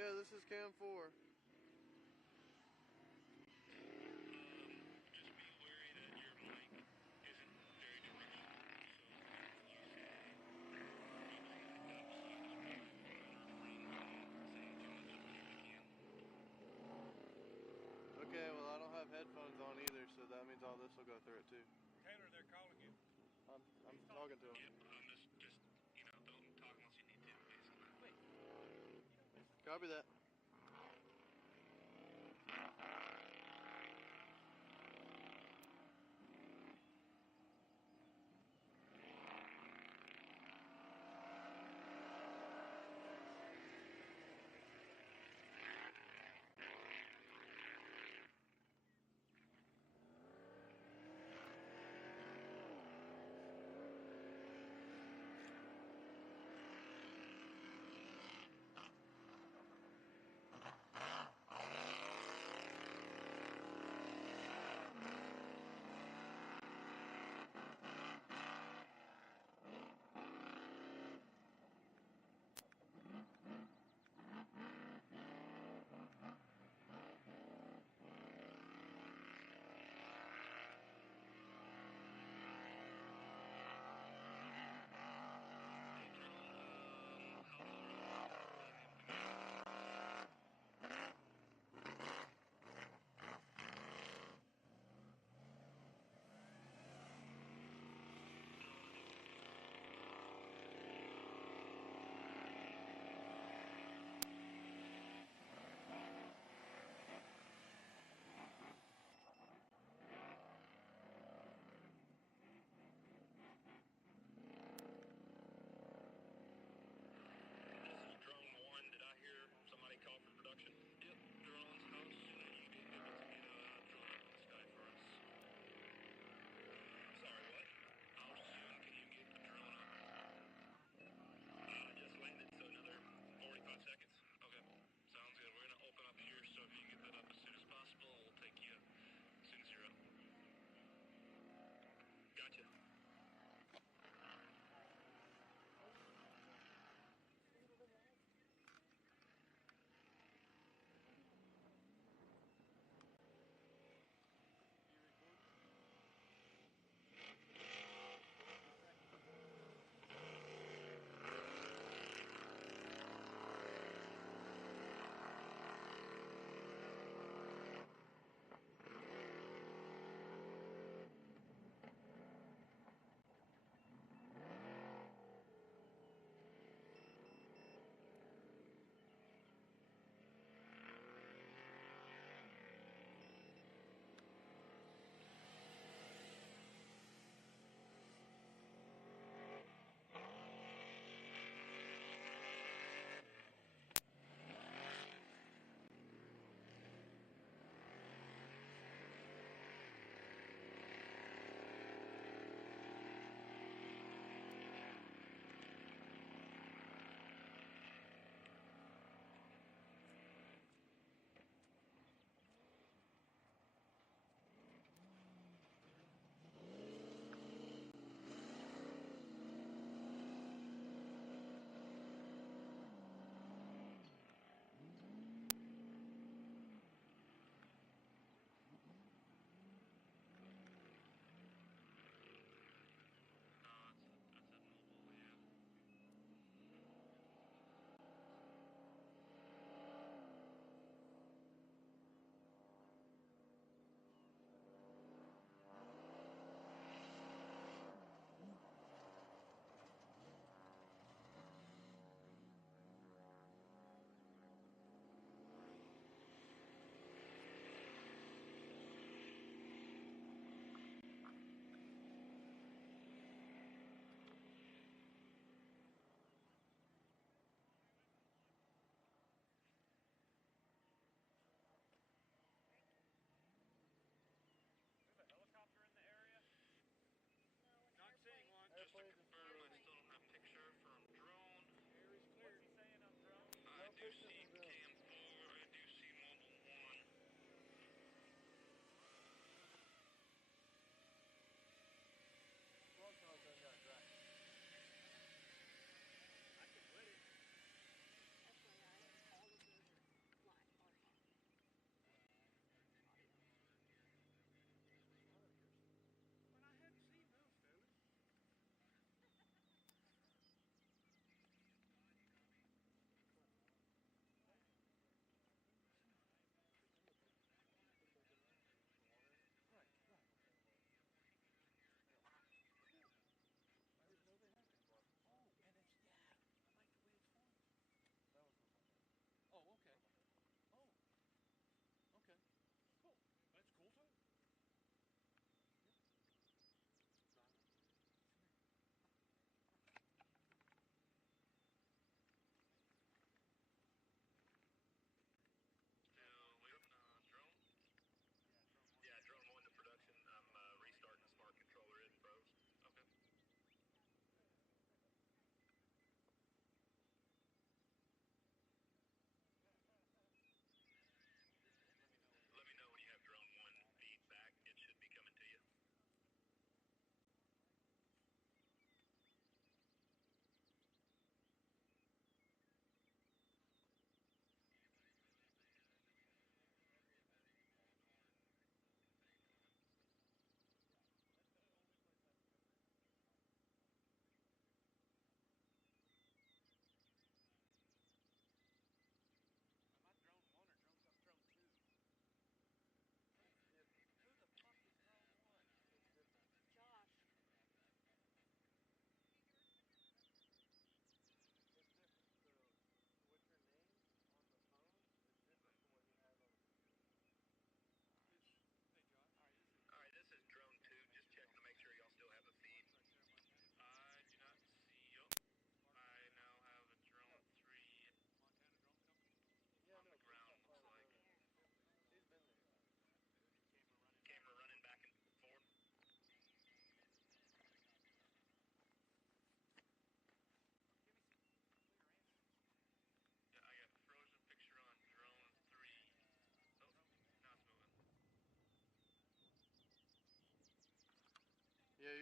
Yeah, this is cam 4. Just be wary that your mic isn't very directional. So if you say anything like that, so just be refrain from saying too much if you can. Okay, well I don't have headphones on either, so that means all this will go through it too. Taylor, they're calling you. I'm talking to him. Yep, I'm just don't talk unless you need to, basically. Wait. Copy that.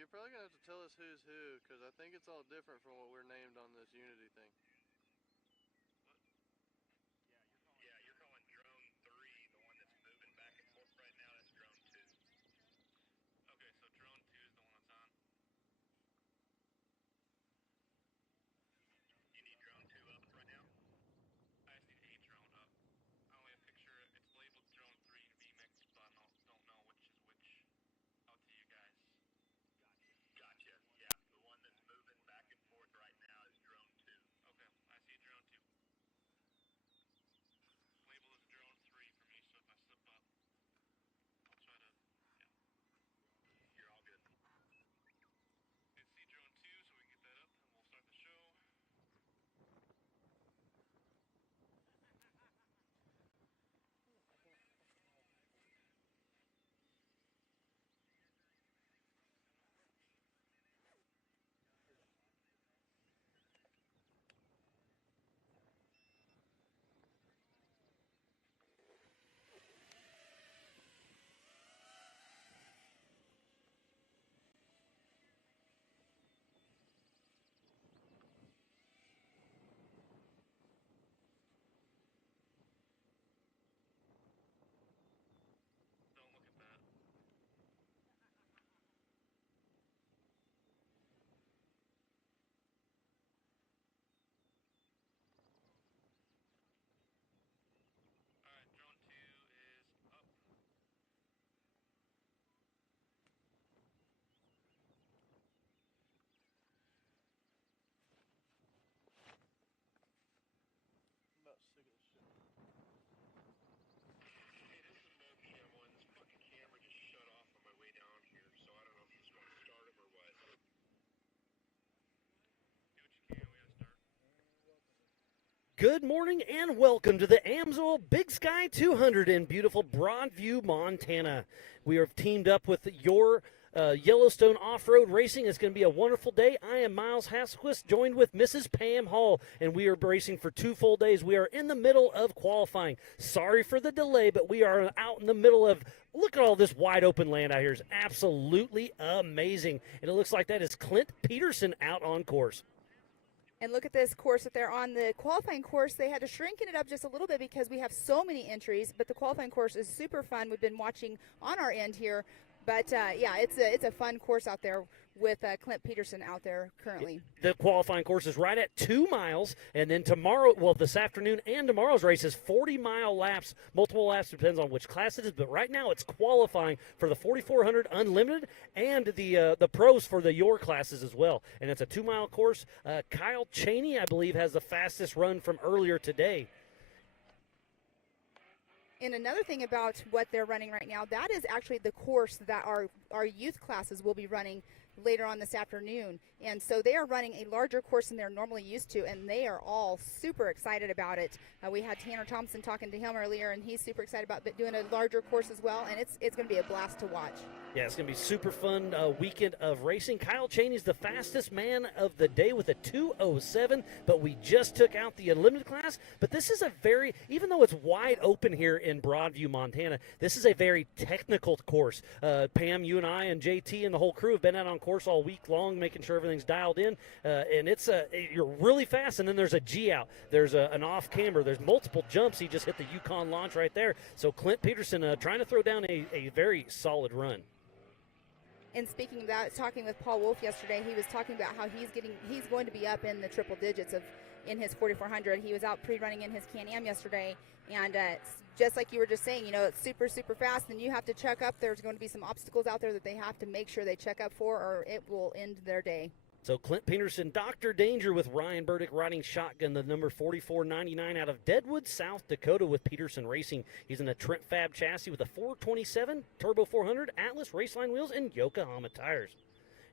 you're probably gonna have to tell us who's who, because I think it's all different from what we're named on this Unity thing. Yeah, you're calling drone 3, the one that's moving back and forth right now. That's drone 2. Okay, so drone 2 is the one that's on. You need drone 2 up right now? I just need a drone up. I only have a picture. It's labeled drone 3 and VMix, but I don't know which is which. Out to you guys. Gotcha. Yeah, the one that's moving back and forth right now is drone 2. Okay, I see drone 2. Label is drone 3 for me, so if I slip up, I'll try to, yeah. You're all good. Let's see drone 2 so we can get that up and we'll start the show. Don't look at that. Alright, drone 2 is up. I'm about sick of this shit. Hey, this is MoCam 1. This fucking camera just shut off on my way down here, so I don't know if you just want to start it or what. Do what you can, we gotta start. Good morning and welcome to the AMSOIL Big Sky 200 in beautiful Broadview, Montana. We are teamed up with your Yellowstone Off-Road Racing. It's going to be a wonderful day. I am Miles Hasquist, joined with Mrs. Pam Hall, and we are racing for 2 full days. We are in the middle of qualifying. Sorry for the delay, but we are out in the middle of, look at all this wide open land out here. It's absolutely amazing. And it looks like that is Clint Peterson out on course. And look at this course that they're on. The qualifying course, they had to shrinken it up just a little bit because we have so many entries, but the qualifying course is super fun. We've been watching on our end here. But, yeah, it's a fun course out there with Clint Peterson out there currently. The qualifying course is right at 2 miles, and then tomorrow, well, this afternoon and tomorrow's race is 40-mile laps. Multiple laps, depends on which class it is, but right now it's qualifying for the 4400 Unlimited and the pros for the Your classes as well. And it's a 2-mile course. Kyle Cheney, I believe, has the fastest run from earlier today. And another thing about what they're running right now, that is actually the course that our youth classes will be running later on this afternoon. And so they are running a larger course than they're normally used to, and they are all super excited about it. We had Tanner Thompson talking to him earlier, and he's super excited about doing a larger course as well, and it's going to be a blast to watch. Yeah, it's going to be super fun weekend of racing. Kyle Cheney's the fastest man of the day with a 2:07, but we just took out the Unlimited class. But this is a very, even though it's wide open here in Broadview, Montana, this is a very technical course. Pam, you and I and JT and the whole crew have been out on course all week long, making sure everything's dialed in. And it's you're really fast, and then there's a G out. There's an off camber. There's multiple jumps. He just hit the Yukon launch right there. So Clint Peterson trying to throw down a very solid run. And speaking of that, talking with Paul Wolf yesterday, he was talking about how he's going to be up in the triple digits in his 4400. He was out pre-running in his Can-Am yesterday, and just like you were just saying, it's super, super fast, and you have to check up. There's going to be some obstacles out there that they have to make sure they check up for, or it will end their day. So Clint Peterson, Dr. Danger with Ryan Burdick riding shotgun, the number 4499 out of Deadwood, South Dakota with Peterson Racing. He's in a Trent Fab chassis with a 427 Turbo 400 Atlas Raceline wheels and Yokohama tires.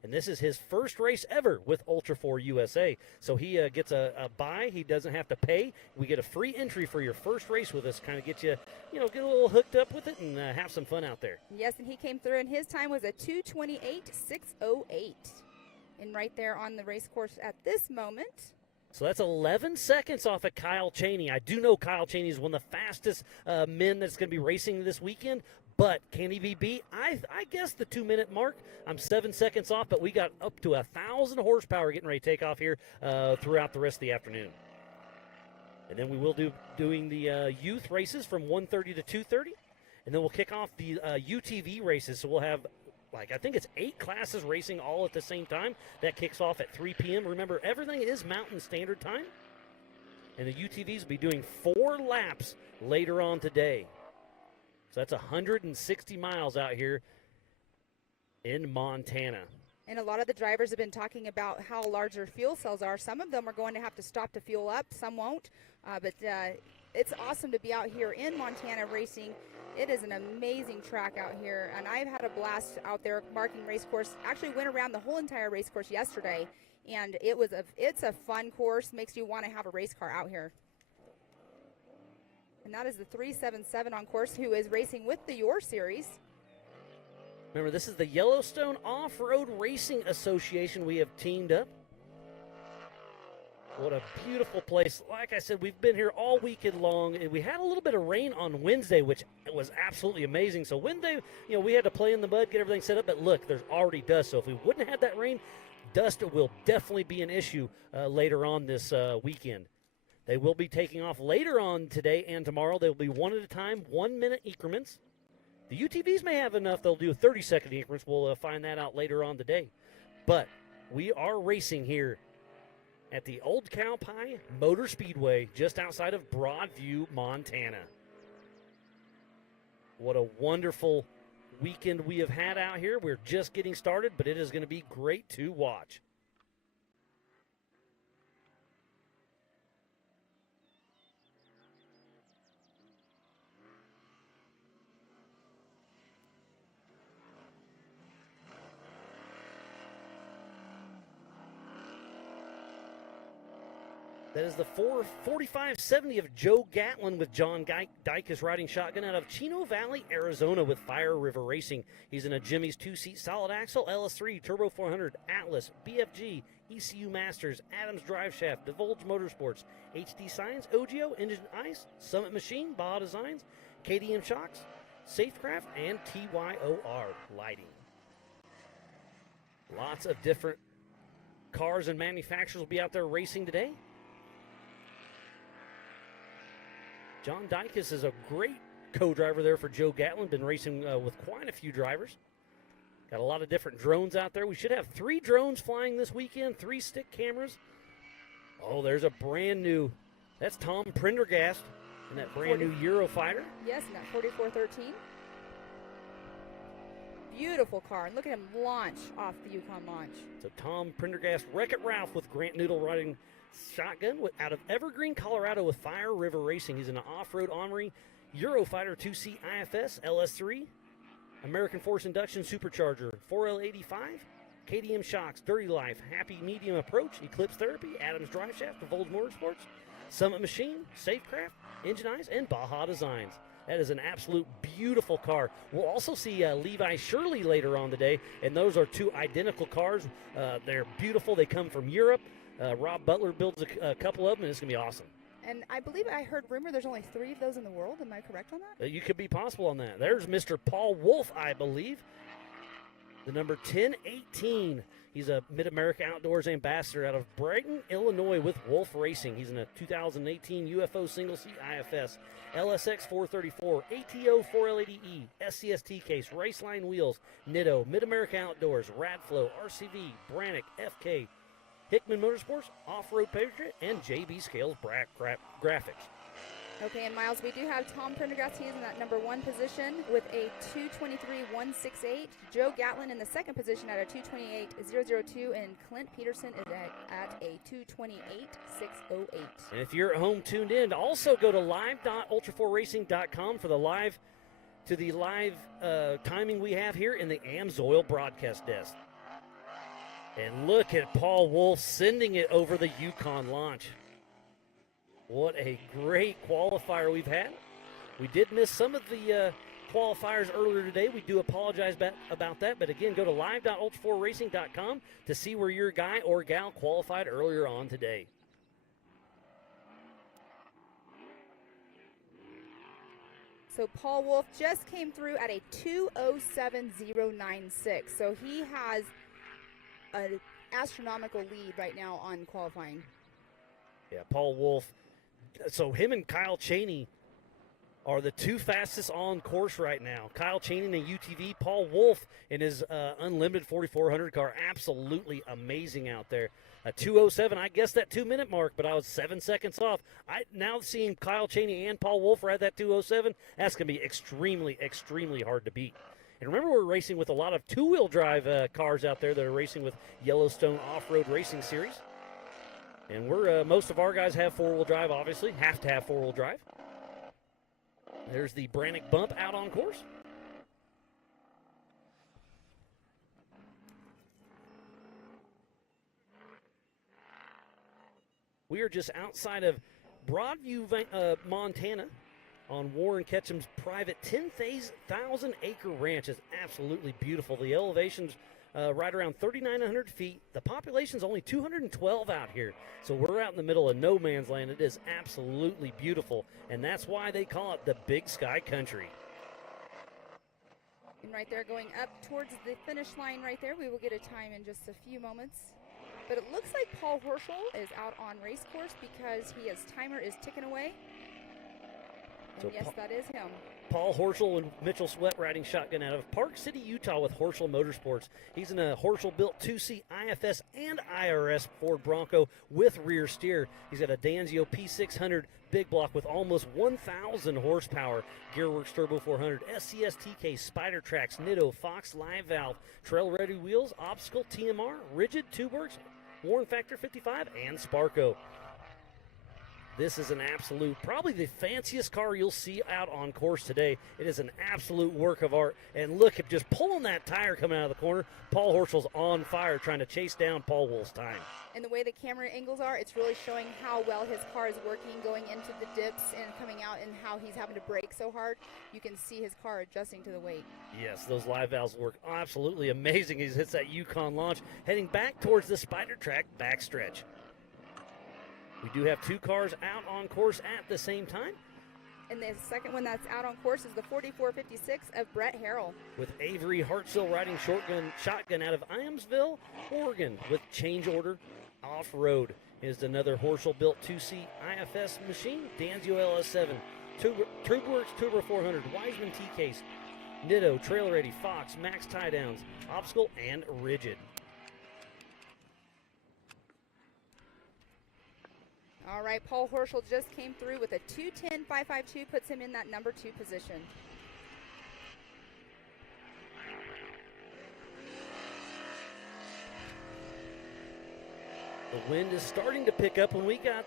And this is his first race ever with Ultra 4 USA. So he gets a buy. He doesn't have to pay. We get a free entry for your first race with us. Kind of get you, get a little hooked up with it and have some fun out there. Yes, and he came through, and his time was a 2:28.608. And right there on the race course at this moment. So that's 11 seconds off of Kyle Cheney. I do know Kyle Cheney is one of the fastest men that's going to be racing this weekend, But can he be beat? I guess the 2-minute mark. I'm 7 seconds off, but we got up to 1,000 horsepower getting ready to take off here throughout the rest of the afternoon. And then we will doing the youth races from 1:30 to 2:30. And then we'll kick off the UTV races. So we'll have, I think it's 8 classes racing all at the same time. That kicks off at 3 p.m. Remember, everything is Mountain Standard Time. And the UTVs will be doing 4 laps later on today. So that's 160 miles out here in Montana. And a lot of the drivers have been talking about how large their fuel cells are. Some of them are going to have to stop to fuel up. Some won't. But it's awesome to be out here in Montana racing. It is an amazing track out here. And I've had a blast out there marking race course. Actually went around the whole entire race course yesterday. And it's a fun course. Makes you want to have a race car out here. And that is the 377 on course, who is racing with the Your Series. Remember, this is the Yellowstone Off-Road Racing Association. We have teamed up. What a beautiful place. Like I said, we've been here all weekend long. We had a little bit of rain on Wednesday, which was absolutely amazing. So Wednesday, we had to play in the mud, get everything set up. But look, there's already dust. So if we wouldn't have had that rain, dust will definitely be an issue later on this weekend. They will be taking off later on today and tomorrow. They will be one at a time, 1-minute increments. The UTVs may have enough. They'll do 30-second increments. We'll find that out later on today. But we are racing here at the Old Cow Pie Motor Speedway just outside of Broadview, Montana. What a wonderful weekend we have had out here. We're just getting started, but it is going to be great to watch. That is the 4570 of Joe Gatlin with John Dykes riding shotgun out of Chino Valley, Arizona with Fire River Racing. He's in a Jimmy's 2-seat solid axle, LS3, Turbo 400, Atlas, BFG, ECU Masters, Adams Drive Shaft, Divulge Motorsports, HD Signs, OGO, Engine Ice, Summit Machine, Baja Designs, KDM Shocks, Safecraft, and TYOR Lighting. Lots of different cars and manufacturers will be out there racing today. John Dykes is a great co-driver there for Joe Gatlin. Been racing with quite a few drivers. Got a lot of different drones out there. We should have 3 drones flying this weekend, 3 stick cameras. Oh, there's a brand new, that's Tom Prendergast in that brand new Eurofighter. Yes, in that 4413. Beautiful car. And look at him launch off the Yukon launch. So Tom Prendergast, Wreck-It Ralph with Grant Noodle riding shotgun out of Evergreen, Colorado with Fire River Racing. He's in an off-road Omri Eurofighter 2C IFS LS3, American Force Induction Supercharger 4L85, KDM Shocks, Dirty Life, Happy Medium Approach, Eclipse Therapy, Adams Drive Shaft, Divulge Motorsports, Summit Machine, Safecraft, Engine Eyes, and Baja Designs. That is an absolute beautiful car. We'll also see Levi Shirley later on today, and those are 2 identical cars. They're beautiful. They come from Europe. Rob Butler builds a couple of them, and it's going to be awesome. And I believe I heard rumor there's only 3 of those in the world. Am I correct on that? You could be possible on that. There's Mr. Paul Wolf, I believe. The number 1018. He's a Mid-America Outdoors ambassador out of Brighton, Illinois with Wolf Racing. He's in a 2018 UFO single-seat IFS, LSX 434, ATO 4L80E, SCST case, Raceline wheels, Nitto, Mid-America Outdoors, Radflow, RCV, Brannick, FK, Hickman Motorsports, Off-Road Patriot, and JB Scales Graphics. Okay, and Miles, we do have Tom Prendergast. He's in that number 1 position with a 223.168. Joe Gatlin in the 2nd position at a 228.002, and Clint Peterson is at a 228.608. And if you're at home tuned in, also go to live.ultra4racing.com for the live timing we have here in the AMSOIL broadcast desk. And look at Paul Wolf sending it over the Yukon launch. What a great qualifier we've had. We did miss some of the qualifiers earlier today. We do apologize about that. But again, go to live.ultra4racing.com to see where your guy or gal qualified earlier on today. So Paul Wolf just came through at a 2:07.096. So he has an astronomical lead right now on qualifying. Yeah, Paul Wolf. So him and Kyle Cheney are the two fastest on course right now. Kyle Cheney in a UTV, Paul Wolf in his unlimited 4400 car. Absolutely amazing out there. A 2:07, I guessed that 2-minute mark, but I was 7 seconds off. Now seeing Kyle Cheney and Paul Wolf are at that 2:07, that's going to be extremely, extremely hard to beat. And remember, we're racing with a lot of two-wheel drive cars out there that are racing with Yellowstone Off-Road Racing Series. And we're most of our guys have four-wheel drive, obviously, have to have four-wheel drive. There's the Brannick bump out on course. We are just outside of Broadview, Montana, on Warren Ketchum's private 10,000-acre ranch. Is absolutely beautiful. The elevation's right around 3,900 feet. The population's only 212 out here. So we're out in the middle of no man's land. It is absolutely beautiful, and that's why they call it the Big Sky Country. And right there, going up towards the finish line right there, we will get a time in just a few moments. But it looks like Paul Horschel is out on race course because his timer is ticking away. And So yes, that is him. Paul Horschel and Mitchell Sweat riding shotgun out of Park City, Utah with Horschel Motorsports. He's in a Horschel-built 2C IFS and IRS Ford Bronco with rear steer. He's got a Danzio P600 big block with almost 1,000 horsepower. Gearworks Turbo 400, SCS TK, Spider Tracks, Nitto, Fox Live Valve, Trail Ready Wheels, Obstacle, TMR, Rigid, TubeWorks, Warren Factor 55, and Sparco. This is an absolute, probably the fanciest car you'll see out on course today. It is an absolute work of art. And look at just pulling that tire coming out of the corner. Paul Horschel's on fire trying to chase down Paul Wolf's time. And the way the camera angles are, it's really showing how well his car is working going into the dips and coming out, and how he's having to brake so hard. You can see his car adjusting to the weight. Yes, those live valves work absolutely amazing. He hits that Yukon launch, heading back towards the Spider Track backstretch. We do have two cars out on course at the same time. And the second one that's out on course is the 4456 of Brett Harrell. With Avery Hartzell riding shotgun out of Iamsville, Oregon, with Change Order Off-Road is another Horschel-built 2C IFS machine, Danzio LS7, TubeWorks Turbo 400, Wiseman T-Case, Nitto, Trail Ready, Fox, Max Tie Downs, Obstacle, and Rigid. All right, Paul Horschel just came through with a 2:10.552, puts him in that number 2 position. The wind is starting to pick up. When we got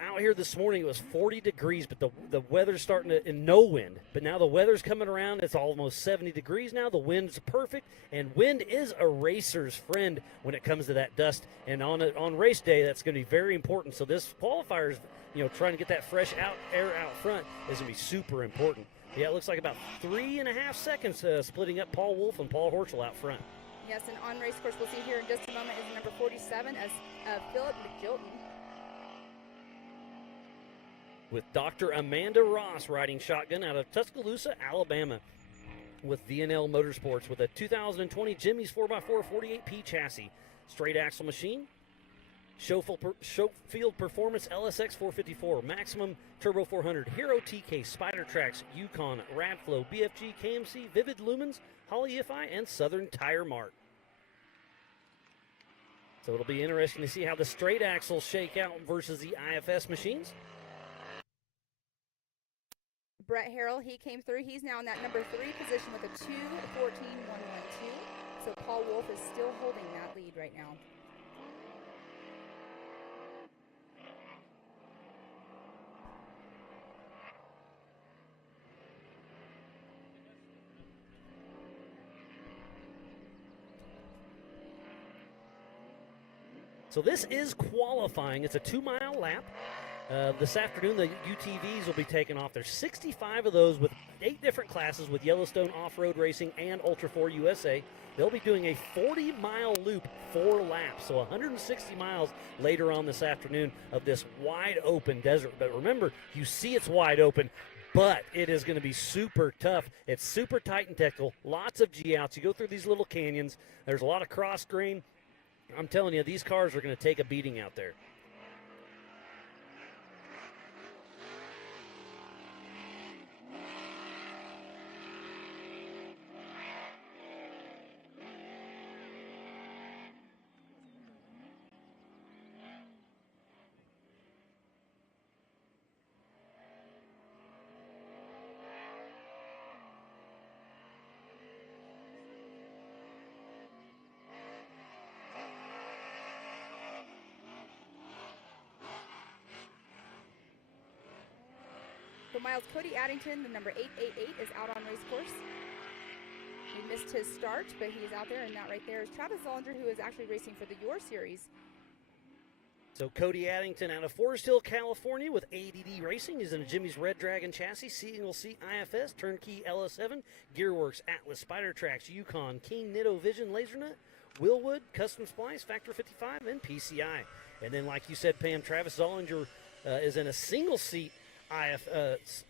out here this morning, it was 40 degrees, but the weather's starting to, and no wind. But now the weather's coming around. It's almost 70 degrees now. The wind's perfect, and wind is a racer's friend when it comes to that dust. And on race day, that's going to be very important. So this qualifier's, trying to get that fresh air out front is going to be super important. Yeah, it looks like about 3.5 seconds splitting up Paul Wolf and Paul Horschel out front. Yes, and on race course, we'll see here in just a moment, is number 47 as Philip McJilton. With Dr. Amanda Ross riding shotgun out of Tuscaloosa, Alabama, with VNL Motorsports with a 2020 Jimmy's 4x4 48P chassis, straight axle machine, Showfield Performance LSX 454, Maximum Turbo 400, Hero TK, Spider Tracks, Yukon, Radflow, BFG, KMC, Vivid Lumens, Holly Ifi, and Southern Tire Mart. So it'll be interesting to see how the straight axles shake out versus the IFS machines. Brett Harrell, he came through. He's now in that number 3 position with a 2:14.112. So Paul Wolf is still holding that lead right now. So this is qualifying. It's a 2-mile lap. This afternoon, the UTVs will be taking off. There's 65 of those with 8 different classes with Yellowstone Off-Road Racing and Ultra 4 USA. They'll be doing a 40-mile loop, 4 laps, so 160 miles later on this afternoon of this wide-open desert. But remember, you see it's wide open, but it is going to be super tough. It's super tight and technical, lots of G-outs. You go through these little canyons. There's a lot of cross-grain. I'm telling you, these cars are going to take a beating out there. For Miles, Cody Addington, the number 888, is out on race course. He missed his start, but he's out there, and that right there is Travis Zollinger, who is actually racing for the Your Series. So Cody Addington out of Forest Hill, California with ADD Racing. He's in a Jimmy's Red Dragon chassis, single seat IFS, Turnkey LS7, Gearworks, Atlas, Spider Tracks, Yukon, King, Nitto, Vision, Lasernut, Willwood, Custom Splice, Factor 55, and PCI. And then, like you said, Pam, Travis Zollinger is in a single seat IFS.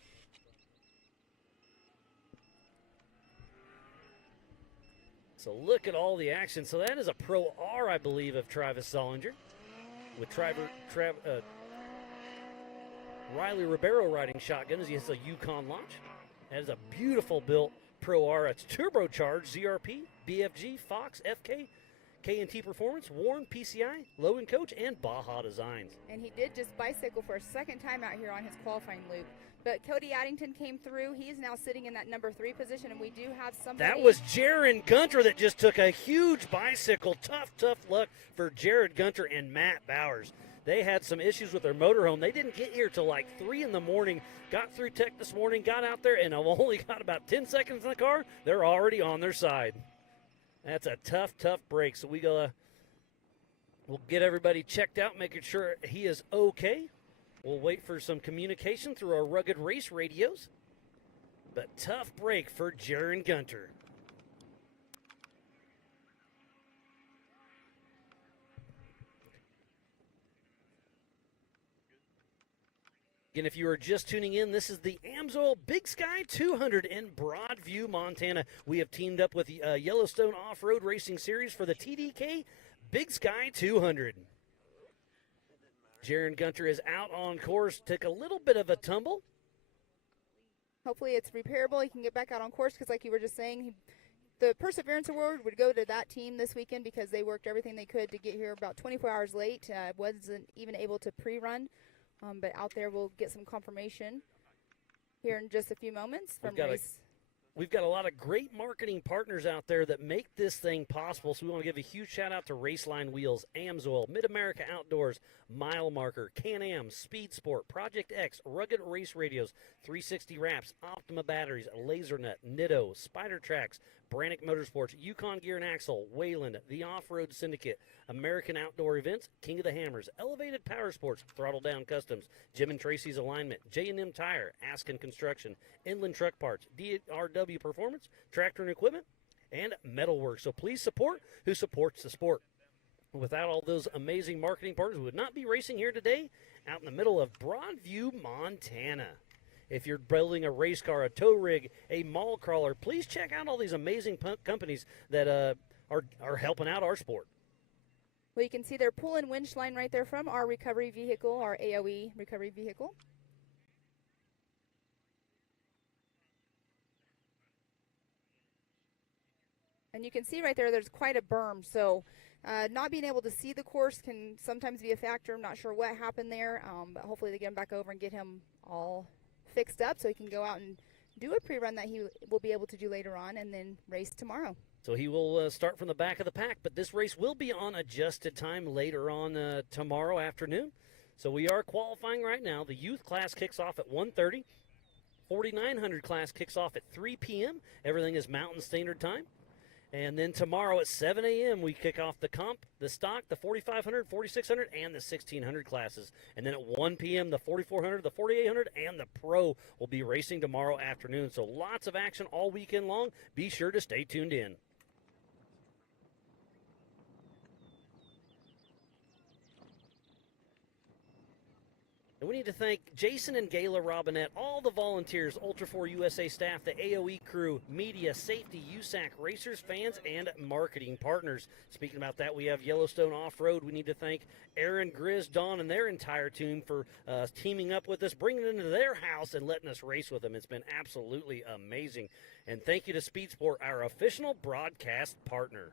So look at all the action. So that is a Pro R, I believe, of Travis Zollinger, with Riley Ribeiro riding shotgun as he has a Yukon launch. That is a beautiful built Pro R. It's turbocharged ZRP, BFG, Fox, FK, K&T Performance, Warren, PCI, Logan Coach, and Baja Designs. And he did just bicycle for a second time out here on his qualifying loop. But Cody Addington came through. He is now sitting in that number 3 position, and we do have somebody. That was Jaron Gunter that just took a huge bicycle. Tough luck for Jared Gunter and Matt Bowers. They had some issues with their motorhome. They didn't get here till like 3 in the morning. Got through tech this morning, got out there, and I've only got about 10 seconds in the car. They're already on their side. That's a tough break. So we'll get everybody checked out, making sure he is okay. We'll wait for some communication through our rugged race radios. But tough break for Jaron Gunter. Again, if you are just tuning in, this is the AMSOIL Big Sky 200 in Broadview, Montana. We have teamed up with the Yellowstone Off-Road Racing Series for the TDK Big Sky 200. Jaron Gunter is out on course, took a little bit of a tumble. Hopefully it's repairable. He can get back out on course because, like you were just saying, the Perseverance Award would go to that team this weekend because they worked everything they could to get here about 24 hours late. Wasn't even able to pre-run. But out there, we'll get some confirmation here in just a few moments from race. We've got a lot of great marketing partners out there that make this thing possible. So we want to give a huge shout out to Raceline Wheels, AMSOIL, Mid-America Outdoors, Mile Marker, Can-Am, Speed Sport, Project X, Rugged Race Radios, 360 Wraps, Optima Batteries, Lasernut, Nitto, Spider Tracks, Brannick Motorsports, Yukon Gear and Axle, Wayland, The Off-Road Syndicate, American Outdoor Events, King of the Hammers, Elevated Power Sports, Throttle Down Customs, Jim and Tracy's Alignment, J&M Tire, Askin Construction, Inland Truck Parts, DRW Performance, Tractor and Equipment, and Metalworks. So please support who supports the sport. Without all those amazing marketing partners, we would not be racing here today out in the middle of Broadview, Montana. If you're building a race car, a tow rig, a mall crawler, please check out all these amazing companies that are helping out our sport. Well, you can see their pull and winch line right there from our recovery vehicle, our AOE recovery vehicle. And you can see right there's quite a berm, so not being able to see the course can sometimes be a factor. I'm not sure what happened there, but hopefully they get him back over and get him all fixed up so he can go out and do a pre-run that he will be able to do later on and then race tomorrow. So he will start from the back of the pack, but this race will be on adjusted time later on tomorrow afternoon. So we are qualifying right now. The youth class kicks off at 1:30. 4900 class kicks off at 3 p.m. Everything is Mountain Standard Time. And then tomorrow at 7 a.m., we kick off the comp, the stock, the 4,500, 4,600, and the 1,600 classes. And then at 1 p.m., the 4,400, the 4,800, and the pro will be racing tomorrow afternoon. So lots of action all weekend long. Be sure to stay tuned in. And we need to thank Jason and Gayla Robinette, all the volunteers, Ultra 4 USA staff, the AOE crew, media, safety, USAC, racers, fans, and marketing partners. Speaking about that, we have Yellowstone Off-Road. We need to thank Aaron, Grizz, Dawn, and their entire team for teaming up with us, bringing it into their house, and letting us race with them. It's been absolutely amazing. And thank you to Speed Sport, our official broadcast partner.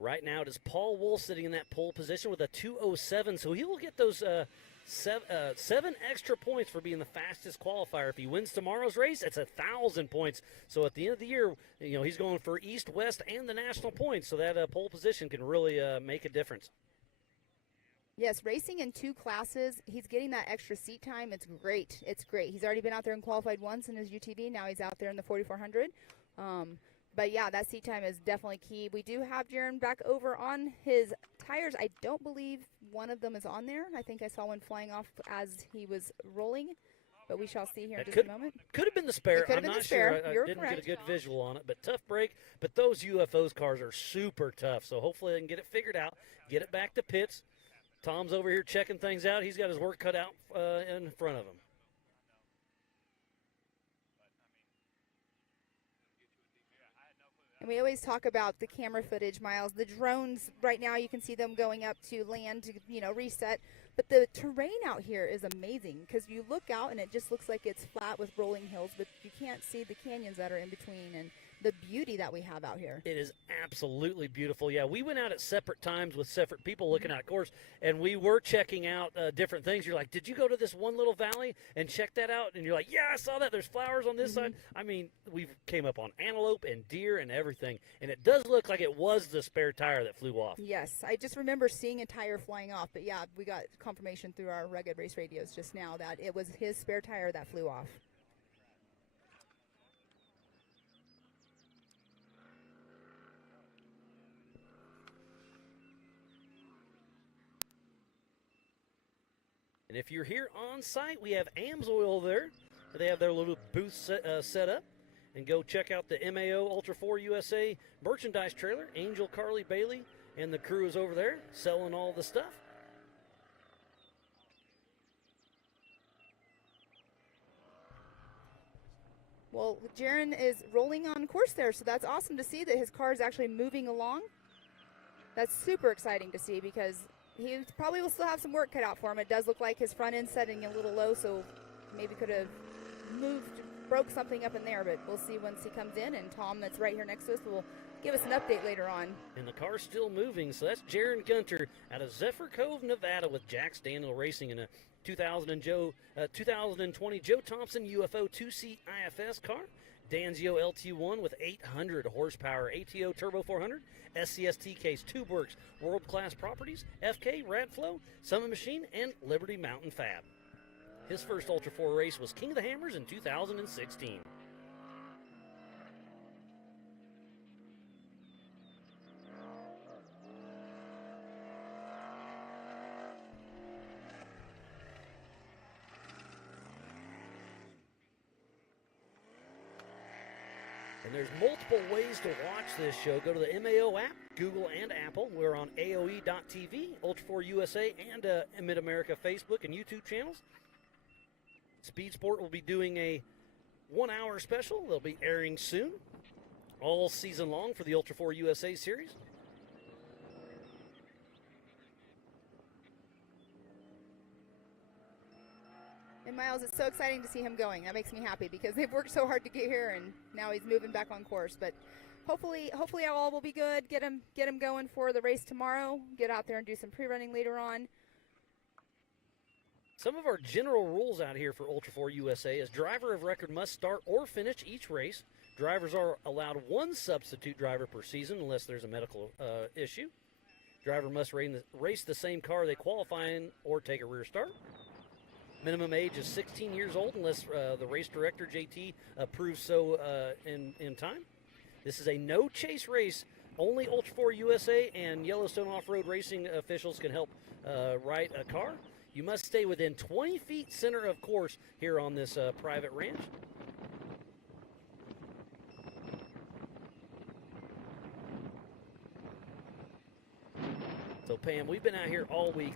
Right now, it is Paul Wool sitting in that pole position with a 2:07, so he will get those seven extra points for being the fastest qualifier. If he wins tomorrow's race, it's 1,000 points. So at the end of the year, he's going for East, West, and the national points. So that pole position can really make a difference. Yes, racing in 2 classes. He's getting that extra seat time. It's great. It's great. He's already been out there and qualified once in his UTV. Now he's out there in the 4,400. But, yeah, that seat time is definitely key. We do have Jaron back over on his tires. I don't believe one of them is on there. I think I saw one flying off as he was rolling. But we shall see here in just a moment. Could have been the spare. I'm not sure. I didn't get a good visual on it. But tough break. But those UFOs cars are super tough. So hopefully they can get it figured out, get it back to pits. Tom's over here checking things out. He's got his work cut out in front of him. And we always talk about the camera footage, Miles. The drones, right now, you can see them going up to land to, reset. But the terrain out here is amazing because you look out and it just looks like it's flat with rolling hills, but you can't see the canyons that are in between and the beauty that we have out here. It is absolutely beautiful. Yeah, we went out at separate times with separate people looking at course, and we were checking out different things. You're like, did you go to this one little valley and check that out? And you're like, yeah, I saw that. There's flowers on this side. I mean, we came up on antelope and deer and everything, and it does look like it was the spare tire that flew off. Yes, I just remember seeing a tire flying off, but yeah, we got confirmation through our Rugged Race radios just now that it was his spare tire that flew off. And if you're here on site, we have AMSOIL there. They have their little booth set up. And go check out the MAO Ultra 4 USA merchandise trailer. Angel Carly Bailey and the crew is over there selling all the stuff. Well, Jaron is rolling on course there, so that's awesome to see that his car is actually moving along. That's super exciting to see because he probably will still have some work cut out for him. It does look like his front end's setting a little low, so maybe could have broke something up in there, but we'll see once he comes in, and Tom that's right here next to us will give us an update later on. And the car's still moving, so that's Jaron Gunter out of Zephyr Cove, Nevada with Jack Stanley Racing in a 2020 Joe Thompson UFO 2-seat IFS car. Danzio LT1 with 800 horsepower ATO Turbo 400, SCST case, TubeWorks, World Class Properties, FK, Radflow, Summit Machine, and Liberty Mountain Fab. His first Ultra 4 race was King of the Hammers in 2016. And there's multiple ways to watch this show. Go to the MAO app, Google and Apple. We're on AOE.TV, Ultra 4 USA, and Mid-America Facebook and YouTube channels. Speed Sport will be doing a 1-hour special. They'll be airing soon, all season long for the Ultra 4 USA series. And Miles, it's so exciting to see him going. That makes me happy because they've worked so hard to get here, and now he's moving back on course. But hopefully all will be good. Get him going for the race tomorrow. Get out there and do some pre-running later on. Some of our general rules out here for Ultra 4 USA is driver of record must start or finish each race. Drivers are allowed one substitute driver per season unless there's a medical issue. Driver must race the same car they qualify in or take a rear start. Minimum age is 16 years old unless the race director, JT, approves so in time. This is a no-chase race. Only Ultra 4 USA and Yellowstone Off-Road Racing officials can help ride a car. You must stay within 20 feet center of course here on this private ranch. So, Pam, we've been out here all week.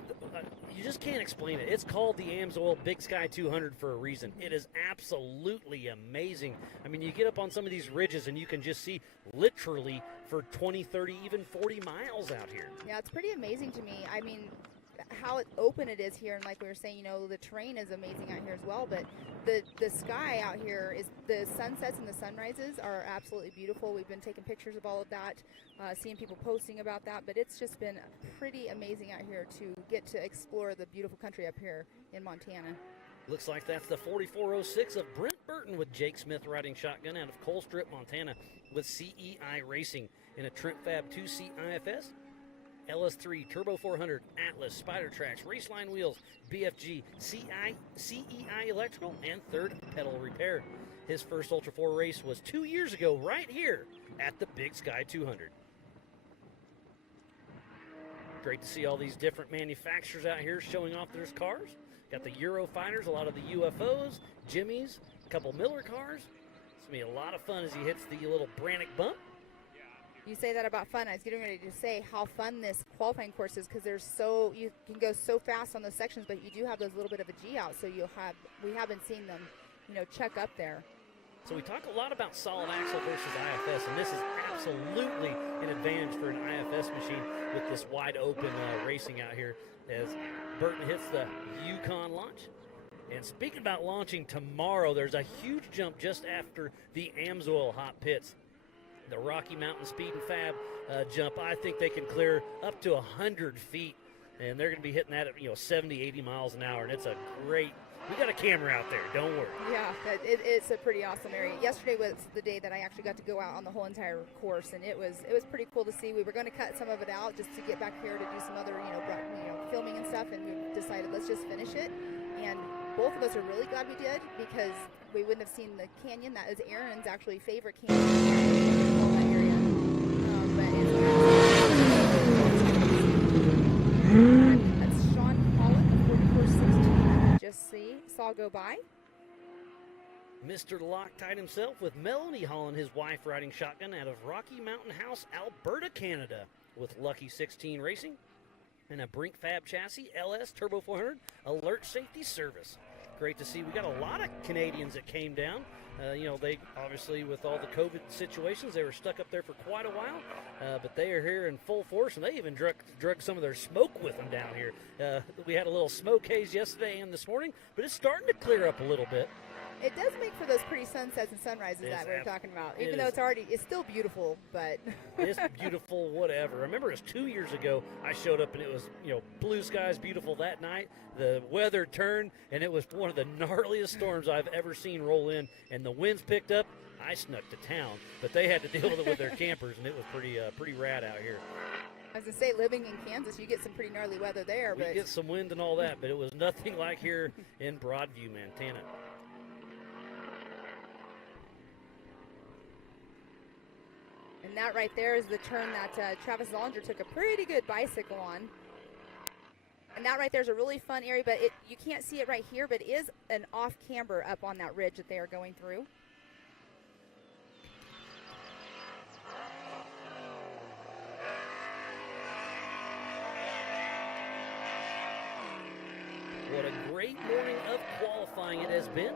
You just can't explain it. It's called the AMSOIL Big Sky 200 for a reason. It is absolutely amazing. I mean, you get up on some of these ridges and you can just see literally for 20, 30, even 40 miles out here. Yeah, it's pretty amazing to me. I mean, how open it is here, and like we were saying, the terrain is amazing out here as well, but the sky out here is, the sunsets and the sunrises are absolutely beautiful. We've been taking pictures of all of that, seeing people posting about that, but it's just been pretty amazing out here to get to explore the beautiful country up here in Montana. Looks like that's the 4406 of Brent Burton with Jake Smith riding shotgun out of Colstrip, Montana with CEI Racing in a Trent Fab 2C IFS. LS3, Turbo 400, Atlas, Spider Tracks, Raceline Wheels, BFG, CEI Electrical, and Third Pedal Repair. His first Ultra 4 race was 2 years ago right here at the Big Sky 200. Great to see all these different manufacturers out here showing off their cars. Got the Eurofighters, a lot of the UFOs, Jimmys, a couple Miller cars. It's going to be a lot of fun as he hits the little Brannick bump. You say that about fun. I was getting ready to say how fun this qualifying course is, because you can go so fast on those sections, but you do have those little bit of a G out, so we haven't seen them, check up there. So we talk a lot about solid axle versus IFS, and this is absolutely an advantage for an IFS machine with this wide open racing out here as Burton hits the Yukon launch. And speaking about launching tomorrow, there's a huge jump just after the AMSOIL hot pits. The Rocky Mountain Speed and Fab jump, I think they can clear up to 100 feet, and they're going to be hitting that at 70, 80 miles an hour, and it's a great. We got a camera out there, don't worry. Yeah, it's a pretty awesome area. Yesterday was the day that I actually got to go out on the whole entire course, and it was pretty cool to see. We were going to cut some of it out just to get back here to do some other filming and stuff, and we decided let's just finish it. And both of us are really glad we did, because we wouldn't have seen the canyon. That is Aaron's actually favorite canyon. That's Sean Holland, the 4416. Just saw go by. Mr. Loctite himself with Melanie Holland, his wife, riding shotgun out of Rocky Mountain House, Alberta, Canada, with Lucky 16 Racing and a Brink Fab chassis, LS Turbo 400, Alert Safety Service. Great to see. We got a lot of Canadians that came down. They obviously, with all the COVID situations, they were stuck up there for quite a while, but they are here in full force, and they even drug some of their smoke with them down here. We had a little smoke haze yesterday and this morning, but it's starting to clear up a little bit. It does make for those pretty sunsets and sunrises that we were talking about, even though it's still beautiful, but. It's beautiful, whatever. I remember it was 2 years ago I showed up and it was, blue skies, beautiful that night. The weather turned and it was one of the gnarliest storms I've ever seen roll in, and the winds picked up. I snuck to town, but they had to deal with it with their campers, and it was pretty rad out here. I was going to say, living in Kansas, you get some pretty gnarly weather there. We get some wind and all that, but it was nothing like here in Broadview, Montana. And that right there is the turn that Travis Zollinger took a pretty good bicycle on. And that right there is a really fun area, but you can't see it right here, but it is an off camber up on that ridge that they are going through. What a great morning of qualifying it has been.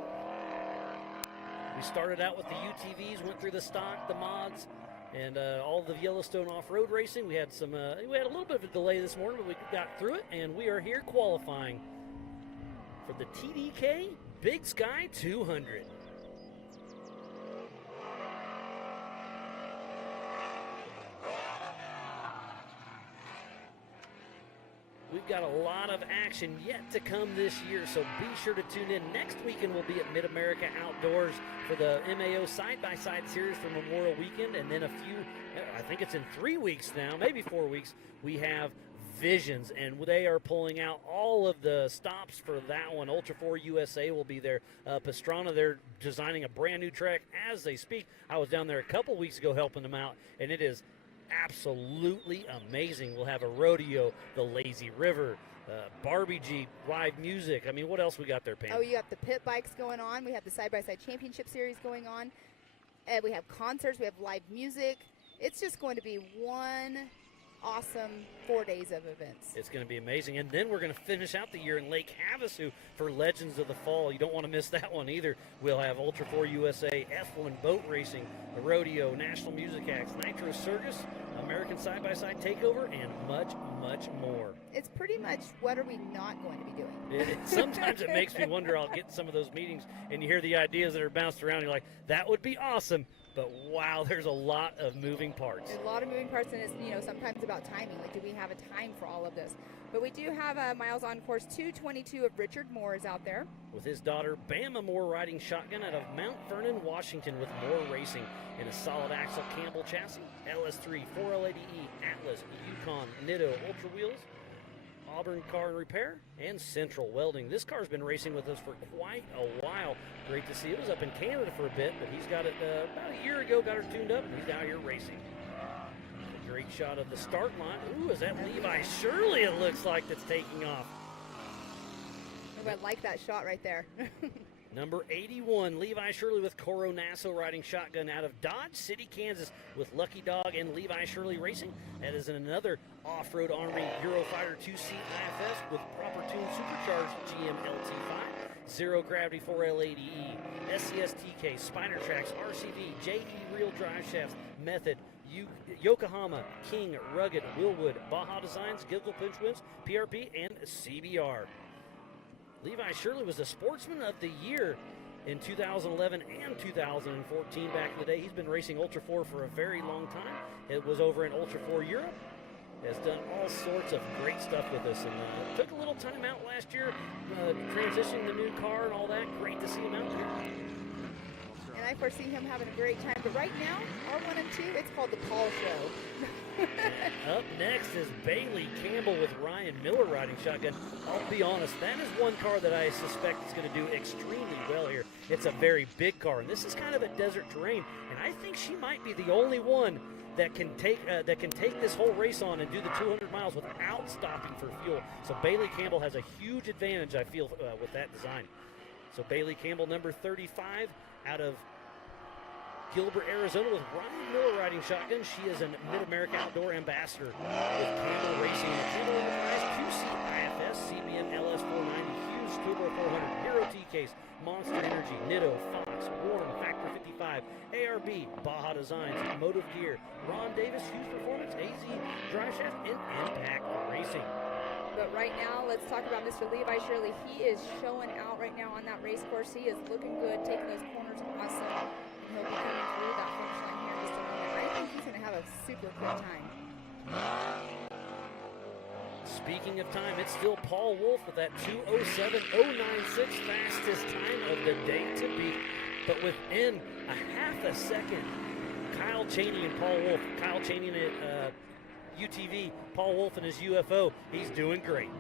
We started out with the UTVs, went through the stock, the mods, and all the Yellowstone off-road racing. We had we had a little bit of a delay this morning, but we got through it, and we are here qualifying for the TDK Big Sky 200. We've got a lot of action yet to come this year, so be sure to tune in. Next weekend we'll be at Mid-America Outdoors for the MAO Side-by-Side Series for Memorial Weekend, and then I think it's in 3 weeks now, maybe 4 weeks, we have Visions, and they are pulling out all of the stops for that one. Ultra 4 USA will be there. Pastrana, they're designing a brand new track as they speak. I was down there a couple weeks ago helping them out, and it is absolutely amazing. We'll have a rodeo, the Lazy River, Barbie Jeep, live music. I mean, what else we got there, Pam? Oh, you have the pit bikes going on. We have the side-by-side championship series going on. And we have concerts. We have live music. It's just going to be one awesome 4 days of events. It's going to be amazing. And then we're going to finish out the year in Lake Havasu for Legends of the Fall. You don't want to miss that one either. We'll have Ultra 4 USA, F1 boat racing, the rodeo, National Music Acts, Nitro Circus, American Side-by-Side Takeover, and much, much more. It's pretty much what are we not going to be doing? Sometimes it makes me wonder. I'll get some of those meetings and you hear the ideas that are bounced around. You're like, that would be awesome. But wow, there's a lot of moving parts. There's a lot of moving parts, and it's sometimes about timing. Like, do we have a time for all of this? But we do have Miles on course 222 of Richard Moore is out there. With his daughter, Bama Moore, riding shotgun out of Mount Vernon, Washington, with Moore Racing in a solid axle Campbell chassis, LS3, 4L80E, Atlas, Yukon, Nitto, Ultra Wheels, Auburn Car and Repair, and Central Welding. This car's been racing with us for quite a while. Great to see. It was up in Canada for a bit, but he's got it about a year ago, got her tuned up, and he's out here racing. A great shot of the start line. Ooh, is that Levi Shirley, it looks like, that's taking off. Oh, I like that shot right there. Number 81, Levi Shirley with Coronasso riding shotgun out of Dodge City, Kansas, with Lucky Dog and Levi Shirley Racing. That is another Off-Road Armory Eurofighter 2C IFS with proper tuned supercharged GMLT5, Zero Gravity 4L80E, SCS TK, Spider Tracks, RCV, JE Real Drive Shafts, Method, Yokohama, King, Rugged, Willwood, Baja Designs, Giggle Pinch Wins, PRP, and CBR. Levi Shirley was the Sportsman of the Year in 2011 and 2014 back in the day. He's been racing Ultra 4 for a very long time. It was over in Ultra 4 Europe. Has done all sorts of great stuff with us, and took a little time out last year, transitioning the new car and all that. Great to see him out here. And I foresee him having a great time. But right now, R1 and 2, it's called the Paul Show. Up next is Bailey Campbell with Ryan Miller riding shotgun. I'll be honest, that is one car that I suspect is going to do extremely well here. It's a very big car, and this is kind of a desert terrain, and I think she might be the only one that can take this whole race on and do the 200 miles without stopping for fuel. So Bailey Campbell has a huge advantage, I feel, with that design. So Bailey Campbell, number 35, out of Gilbert, Arizona, with Ryan Miller riding shotgun. She is a Mid-America Outdoor Ambassador with Campbell Racing. The Campbell Enterprise QC IFS CBM LS490 Hughes Turbo 400 Hero T-Case, Monster Energy, Nitto, Fox, Warren, Factor 55, ARB, Baja Designs, Motive Gear, Ron Davis, Hughes Performance, AZ Drive Shaft, and Impact Racing. But right now, let's talk about Mr. Levi Shirley. He is showing out right now on that race course. He is looking good, taking those corners awesome. And he'll be coming through that finish line here in just a moment. I think he's going to have a super quick time. Speaking of time, it's still Paul Wolf with that 2:07.096, fastest time of the day to beat. But within a half a second, Kyle Chaney and Paul Wolf. Kyle Chaney at UTV, Paul Wolf in his UFO. He's doing great.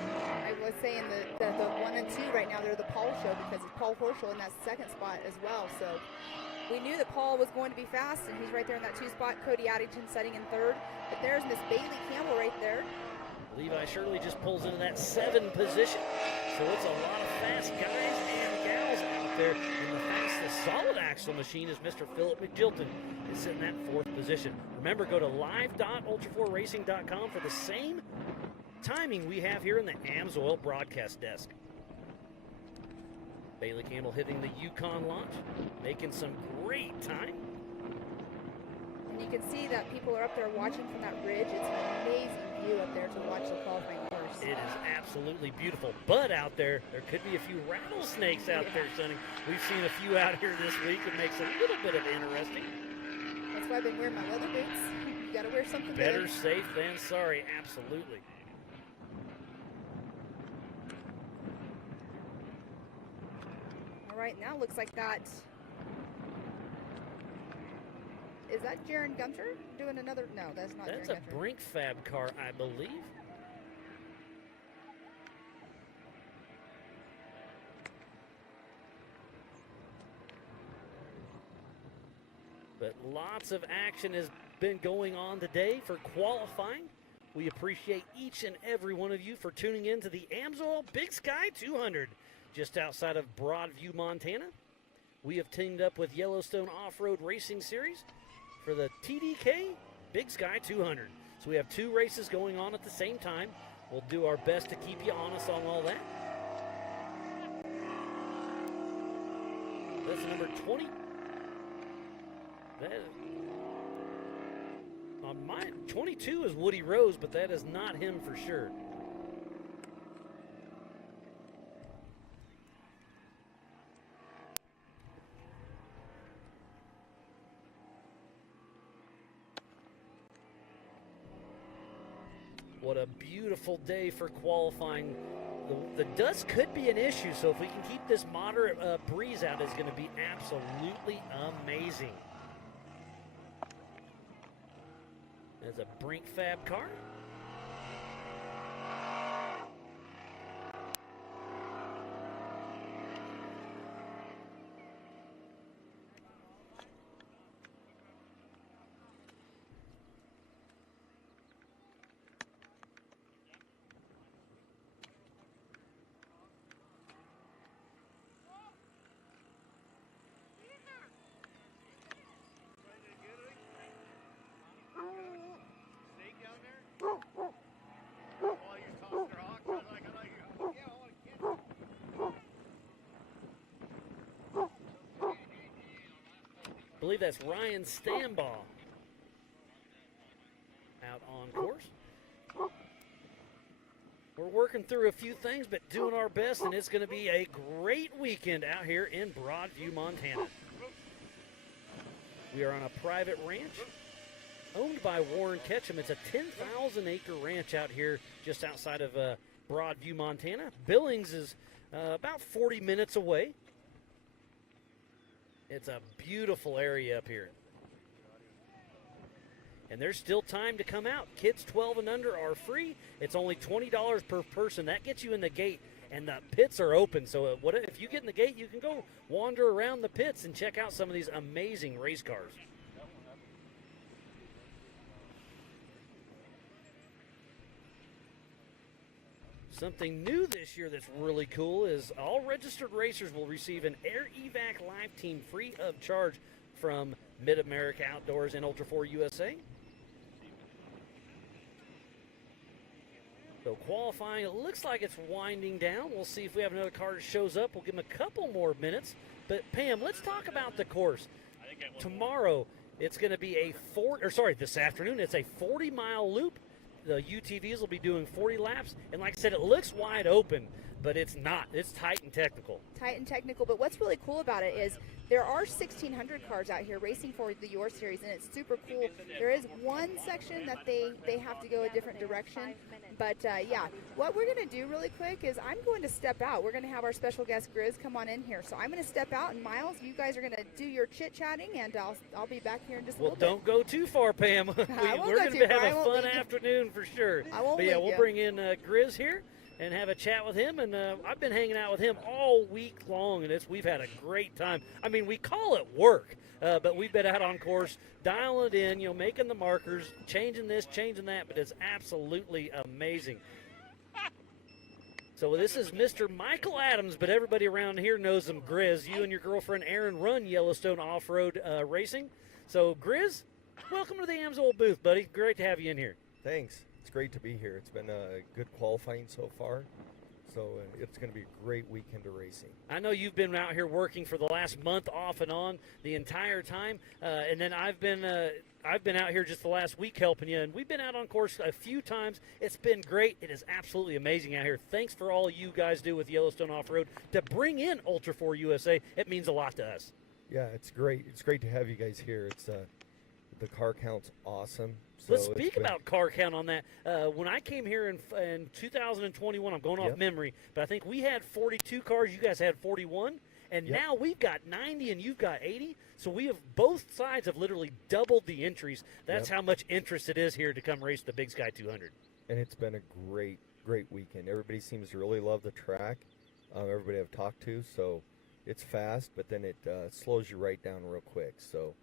I was saying the 1 and 2 right now, they're the Paul Show because it's Paul Horschel in that second spot as well. So we knew that Paul was going to be fast, and he's right there in that 2 spot. Cody Addington setting in 3rd. But there's Miss Bailey Campbell right there. Levi Shirley just pulls into that 7 position. So it's a lot of fast guys and gals out there. And the fastest solid axle machine is Mr. Philip McGilton. Is in that 4th position. Remember, go to live.ultra4racing.com for the same timing we have here in the AMSOIL broadcast desk. Bailey Campbell hitting the Yukon launch, making some great time. And you can see that people are up there watching from that ridge. It's an amazing view up there to watch the qualifying course. It is absolutely beautiful. But out there could be a few rattlesnakes out there, Sonny. We've seen a few out here this week. It makes it a little bit of interesting. That's why I've been wearing my leather boots. You got to wear something Better good. safe than sorry, absolutely. All right, now it looks like that. Is that Jaron Gunter doing another? No, that's not That's Jaron a Gunter. Brink Fab car, I believe. But lots of action has been going on today for qualifying. We appreciate each and every one of you for tuning in to the AMSOIL Big Sky 200 just outside of Broadview, Montana. We have teamed up with Yellowstone Off-Road Racing Series for the TDK Big Sky 200. So we have 2 races going on at the same time. We'll do our best to keep you honest on all that. That's number 20. That on mine, 22 is Woody Rose, but that is not him for sure. What a beautiful day for qualifying. The dust could be an issue, so if we can keep this moderate breeze out, it's going to be absolutely amazing. There's a Brink Fab car. I believe that's Ryan Stambaugh out on course. We're working through a few things, but doing our best, and it's going to be a great weekend out here in Broadview, Montana. We are on a private ranch owned by Warren Ketchum. It's a 10,000-acre ranch out here just outside of Broadview, Montana. Billings is about 40 minutes away. It's a beautiful area up here. And there's still time to come out. Kids 12 and under are free. It's only $20 per person. That gets you in the gate, and the pits are open. So if you get in the gate, you can go wander around the pits and check out some of these amazing race cars. Something new this year that's really cool is all registered racers will receive an Air Evac Live Team free of charge from Mid-America Outdoors and Ultra 4 USA. So qualifying, it looks like it's winding down. We'll see if we have another car that shows up. We'll give them a couple more minutes. But Pam, let's talk about the course. Tomorrow, it's going to be this afternoon, it's a 40-mile loop. The UTVs will be doing 40 laps. And like I said, it looks wide open, but it's not. It's tight and technical. Tight and technical, but what's really cool about it is there are 1,600 cars out here racing for the Your Series, and it's super cool. There is one section that they have to go a different direction, but yeah, what we're going to do really quick is I'm going to step out. We're going to have our special guest Grizz come on in here, so I'm going to step out, and Miles, you guys are going to do your chit-chatting, and I'll be back here in just a little bit. Well, don't go too far, Pam. We're going to have a fun afternoon for sure. I won't But yeah, leave we'll you. bring in Grizz here and have a chat with him. And I've been hanging out with him all week long, and we've had a great time. I mean, we call it work, but we've been out on course, dialing it in, making the markers, changing this, changing that, but it's absolutely amazing. So this is Mr. Michael Adams, but everybody around here knows him, Grizz. You and your girlfriend Erin run Yellowstone Off-Road Racing. So, Grizz, welcome to the AMSOIL booth, buddy. Great to have you in here. Thanks. It's great to be here. It's been a good qualifying so far, so it's going to be a great weekend of racing. I know you've been out here working for the last month off and on the entire time, and then I've been out here just the last week helping you, and we've been out on course a few times. It's been great. It is absolutely amazing out here. Thanks for all you guys do with Yellowstone Off-Road to bring in Ultra 4 USA. It means a lot to us. Yeah, it's great. It's great to have you guys here. It's The car count's awesome. So Let's it's speak been- about car count on that. When I came here in 2021, I'm going off Yep. memory, but I think we had 42 cars. You guys had 41. And Yep. now we've got 90 and you've got 80. So we have both sides have literally doubled the entries. That's Yep. how much interest it is here to come race the Big Sky 200. And it's been a great weekend. Everybody seems to really love the track. Everybody I've talked to, so it's fast, but then it slows you right down real quick. So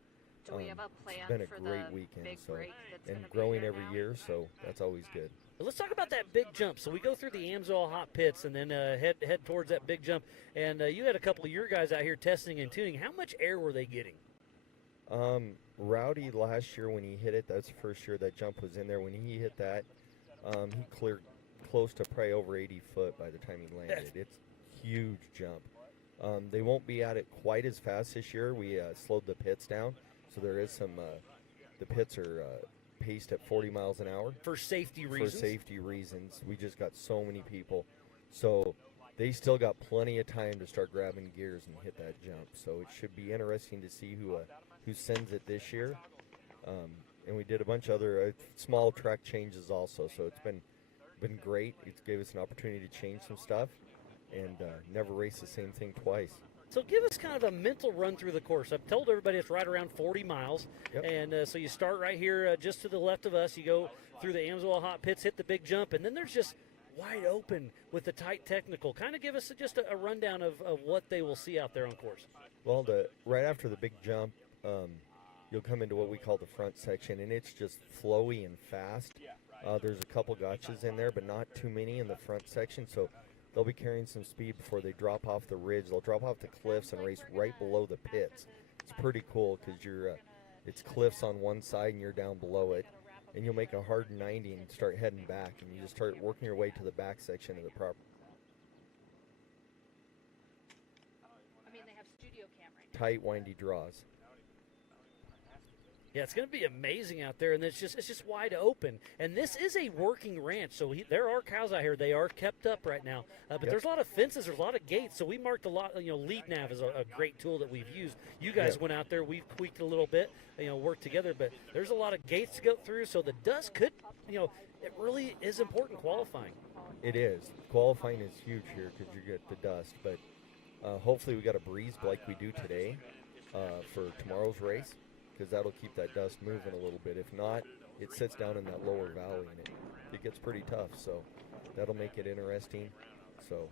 Do we have a plan it's been a for great the weekend. big So break that's and gonna be growing here every now? year, so that's always good. But let's talk about that big jump. So we go through the Amsoil hot pits and then head towards that big jump. And you had a couple of your guys out here testing and tuning. How much air were they getting? Rowdy last year when he hit it, that's the first year that jump was in there. When he hit that, he cleared close to probably over 80 foot by the time he landed. It's a huge jump. They won't be at it quite as fast this year. We slowed the pits down, so there is some. The pits are paced at 40 miles an hour. For safety reasons. For safety reasons, we just got so many people, so they still got plenty of time to start grabbing gears and hit that jump. So it should be interesting to see who sends it this year. And we did a bunch of other small track changes also, so it's been great. It's gave us an opportunity to change some stuff and never race the same thing twice. So give us kind of a mental run through the course. I've told everybody it's right around 40 miles. Yep. And so you start right here just to the left of us. You go through the Amsoil hot pits, hit the big jump, and then there's just wide open with the tight technical. Kind of give us just a rundown of what they will see out there on course. Well, right after the big jump, you'll come into what we call the front section, and it's just flowy and fast. There's a couple gotchas in there, but not too many in the front section, so they'll be carrying some speed before they drop off the ridge. They'll drop off the cliffs and race right below the pits. It's pretty cool because it's cliffs on one side and you're down below it, and you'll make a hard 90 and start heading back, and you just start working your way to the back section of the property. I mean, they have studio cam right now. Tight, windy draws. Yeah, it's going to be amazing out there, and it's just wide open. And this is a working ranch, so there are cows out here. They are kept up right now, but Yep. there's a lot of fences, there's a lot of gates. So we marked a lot. Lead nav is a great tool that we've used. You guys Yep. went out there, we've tweaked a little bit, worked together. But there's a lot of gates to go through, so the dust could, it really is important qualifying. It is. Qualifying is huge here because you get the dust, but hopefully we got a breeze like we do today for tomorrow's race, because that'll keep that dust moving a little bit. If not, it sits down in that lower valley and it gets pretty tough, so that'll make it interesting. So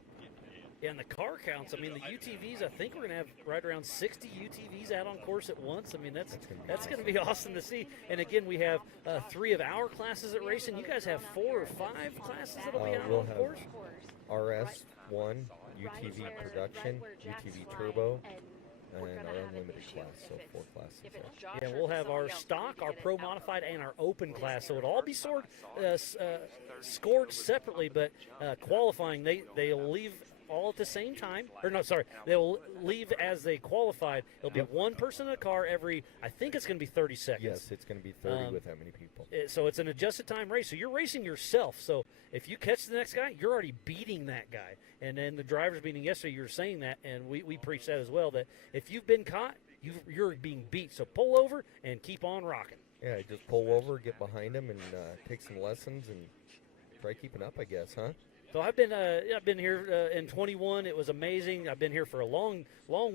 Yeah, and the car counts. I mean, the UTVs. I think we're going to have right around 60 UTVs out on course at once. I mean, that's going to be awesome to see. And again, we have 3 of our classes at racing. You guys have 4 or 5 classes that'll be out we'll on have course. RS1, UTV Production, UTV Turbo, and our unlimited class, so 4 classes. If Yeah. it's Josh Yeah, or we'll if have it's our somebody else, stock, we our get it pro out modified, front. and our open class. So it'll all be scored separately, but qualifying they'll leave all at the same time. Or no, sorry, they'll leave as they qualified. It'll be Yep. one person in a car every. I think it's going to be 30 seconds. Yes, it's going to be 30 with that many people. So it's an adjusted time race. So you're racing yourself. So if you catch the next guy, you're already beating that guy. And then the driver's meeting yesterday, you were saying that, and we preached that as well, that if you've been caught, you're being beat. So pull over and keep on rocking. Yeah, just pull over, get behind them, and take some lessons and try keeping up, I guess, huh? So I've been here in 21. It was amazing. I've been here for a long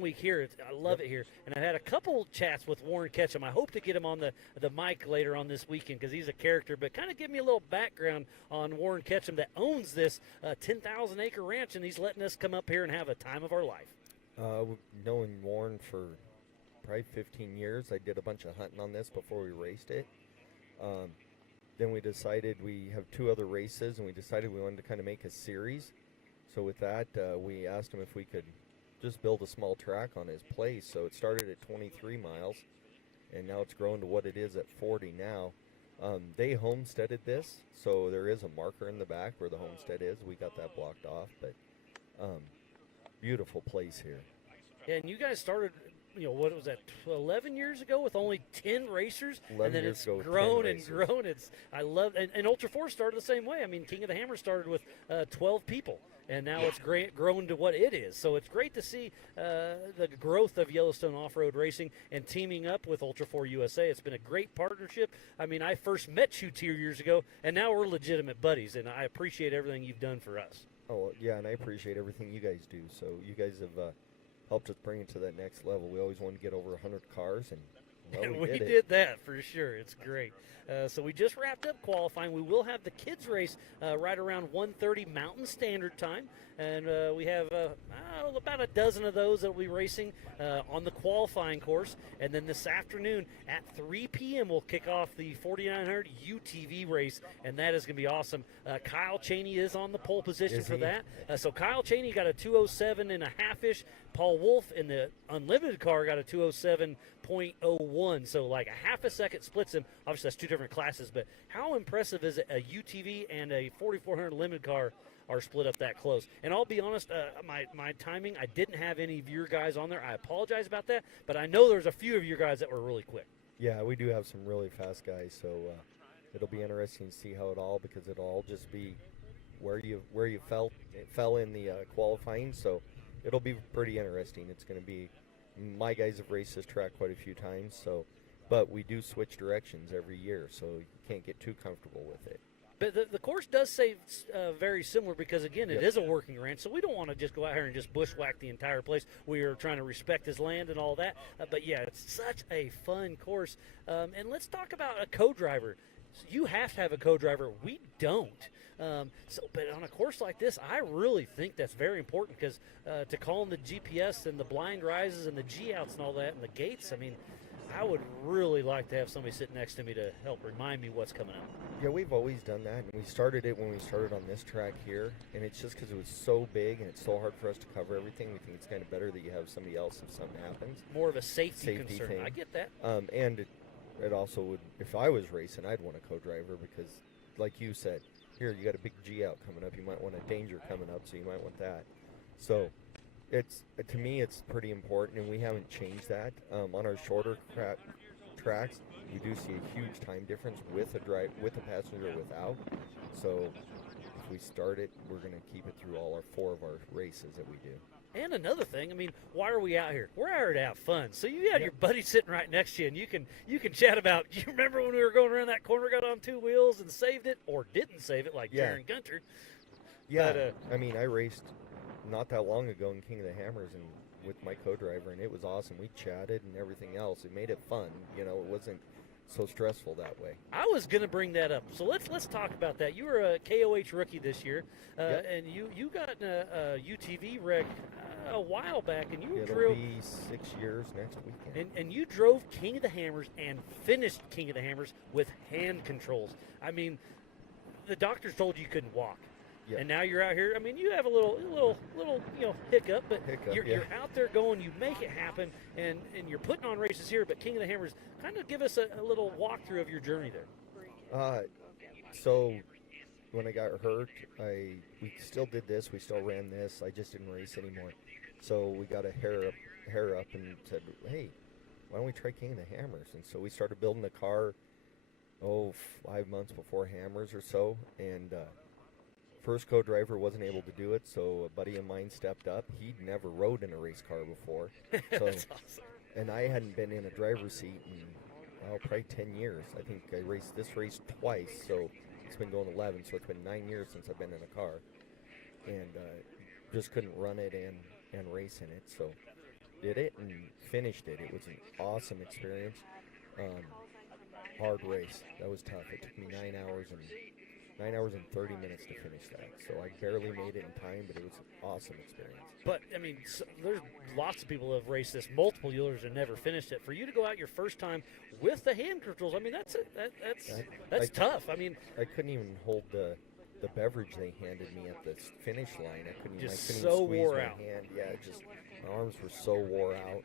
week here. I love it here, and I had a couple chats with Warren Ketchum. I hope to get him on the mic later on this weekend because he's a character. But kind of give me a little background on Warren Ketchum that owns this 10,000 acre ranch, and he's letting us come up here and have a time of our life. Knowing Warren for probably 15 years, I did a bunch of hunting on this before we raced it. Then we decided we have 2 other races, and we decided we wanted to kind of make a series. So with that, we asked him if we could just build a small track on his place. So it started at 23 miles, and now it's grown to what it is at 40 now. They homesteaded this, so there is a marker in the back where the homestead is. We got that blocked off, but beautiful place here. Yeah, and you guys started, what was that, 11 years ago with only 10 racers? 11 and then years it's ago with 10 grown and racers. grown. I love, and Ultra 4 started the same way. I mean, King of the Hammer started with 12 people. and now it's grown to what it is. So it's great to see the growth of Yellowstone Off-Road Racing and teaming up with Ultra 4 USA. It's been a great partnership. I mean, I first met you 2 years ago, and now we're legitimate buddies, and I appreciate everything you've done for us. Oh, yeah, and I appreciate everything you guys do. So you guys have helped us bring it to that next level. We always wanted to get over 100 cars, and well, we did it. did that for sure. It's great. So we just wrapped up qualifying. We will have the kids race right around 1:30 Mountain Standard Time, and we have about a dozen of those that will be racing on the qualifying course. And then this afternoon at 3 p.m. we'll kick off the 4900 UTV race, and that is going to be awesome. Kyle Cheney is on the pole position for that. So Kyle Cheney got a 207 and a half-ish. Paul Wolf in the unlimited car got a 207.01, so like a half a second splits him. Obviously, that's two different classes, but how impressive is it a UTV and a 4400 limited car are split up that close? And I'll be honest, my timing, I didn't have any of your guys on there. I apologize about that, but I know there's a few of your guys that were really quick. Yeah, we do have some really fast guys, so it'll be interesting to see how it all, because it'll all just be where you fell in the qualifying. So it'll be pretty interesting. It's going to be, my guys have raced this track quite a few times, so, but we do switch directions every year, so you can't get too comfortable with it. But the course does say very similar because, again, it is a working ranch, so we don't want to just go out here and just bushwhack the entire place. We are trying to respect his land and all that. But, yeah, it's such a fun course. And let's talk about a co-driver. You have to have a co-driver. We don't. But on a course like this, I really think that's very important because to call in the GPS and the blind rises and the G-outs and all that and the gates, I mean, I would really like to have somebody sit next to me to help remind me what's coming up. Yeah, we've always done that, and we started it when we started on this track here, and it's just because it was so big and it's so hard for us to cover everything. We think it's kind of better that you have somebody else if something happens. More of a safety concern. thing. I get that. And it also would, if I was racing, I'd want a co-driver because, like you said, here you got a big G-out coming up. You might want a danger coming up, so you might want that. So it's, to me, it's pretty important, and we haven't changed that. On our shorter tracks, we do see a huge time difference with a passenger without. So if we start it, we're going to keep it through all 4 of our races that we do. And another thing, I mean, why are we out here? We're out here to have fun. So you have your buddy sitting right next to you, and you can chat about, you remember when we were going around that corner, got on 2 wheels and saved it, or didn't save it, like Darren Gunter. Yeah, but, I mean, I raced not that long ago in King of the Hammers and with my co-driver, and it was awesome. We chatted and everything else. It made it fun. You know, it wasn't so stressful that way. I was going to bring that up. So let's talk about that. You were a KOH rookie this year, and you got in a UTV wreck a while back, and It'll be 6 years next weekend. And you drove King of the Hammers and finished King of the Hammers with hand controls. I mean, the doctors told you couldn't walk. Yep. And now you're out here. I mean, you have a little hiccup, but you're out there going. You make it happen, and you're putting on races here. But King of the Hammers, kind of give us a little walkthrough of your journey there. So when I got hurt, we still did this. We still ran this. I just didn't race anymore. So we got a hair up and said, hey, why don't we try King of the Hammers? And so we started building the car, 5 months before Hammers or so, and first co-driver wasn't able to do it, so a buddy of mine stepped up. He'd never rode in a race car before. So, That's awesome. And I hadn't been in a driver's seat in probably 10 years. I think I raced this race twice, so it's been going 11, so it's been 9 years since I've been in a car. And just couldn't run it and race in it, so did it and finished it. It was an awesome experience. Hard race. That was tough. It took me 9 hours and 30 minutes to finish that. So I barely made it in time, but it was an awesome experience. But, I mean, there's lots of people who have raced this multiple years and never finished it. For you to go out your first time with the hand controls, I mean, that's tough. I mean, I couldn't even hold the beverage they handed me at the finish line. I couldn't even squeeze wore my out. hand. Yeah, my arms were so wore out.